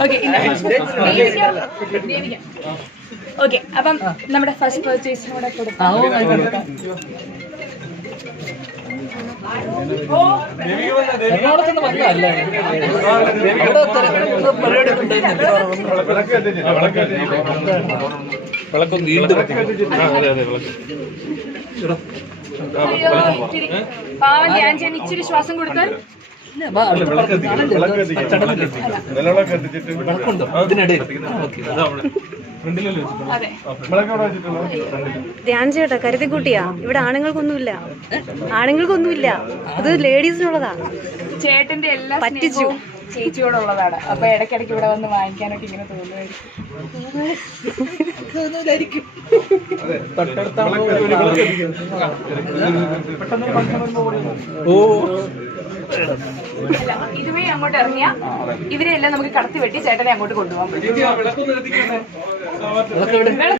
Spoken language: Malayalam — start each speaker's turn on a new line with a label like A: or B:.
A: ഓക്കെ ഓക്കെ അപ്പം നമ്മുടെ ഫസ്റ്റ് പർച്ചേസ് കൂടെ കൊടുക്കാം.
B: വന്നതല്ലേ പരിപാടി.
A: പാവം ഞാൻ ഇച്ചിരി ശ്വാസം കൊടുത്താൽ
B: ഇല്ല, കരുതി
A: കൂട്ടിയാ
C: ധ്യാൻ ചേട്ടാ കരുതിക്കുട്ടിയാ. ഇവിടെ ആണുങ്ങൾക്കൊന്നുമില്ല. ആണുങ്ങൾക്കൊന്നുമില്ല. അത് ലേഡീസിനുള്ളതാ.
A: ചേട്ടന്റെ എല്ലാ
C: പറ്റിച്ചു.
A: ചേച്ചിയോടുള്ളതാണ്. അപ്പൊ ഇടക്കിടക്ക് ഇവിടെ വന്ന് വാങ്ങിക്കാനൊക്കെ ഇങ്ങനെ തോന്നുമായിരിക്കും
D: ഓ.
A: ഇതുവഴി അങ്ങോട്ട് ഇറങ്ങിയ ഇവരെല്ലാം നമുക്ക് കടത്തി വെട്ടി ചേട്ടനെ അങ്ങോട്ട് കൊണ്ടുപോകാൻ പറ്റും.
B: വിളക്ക് എവിടെ?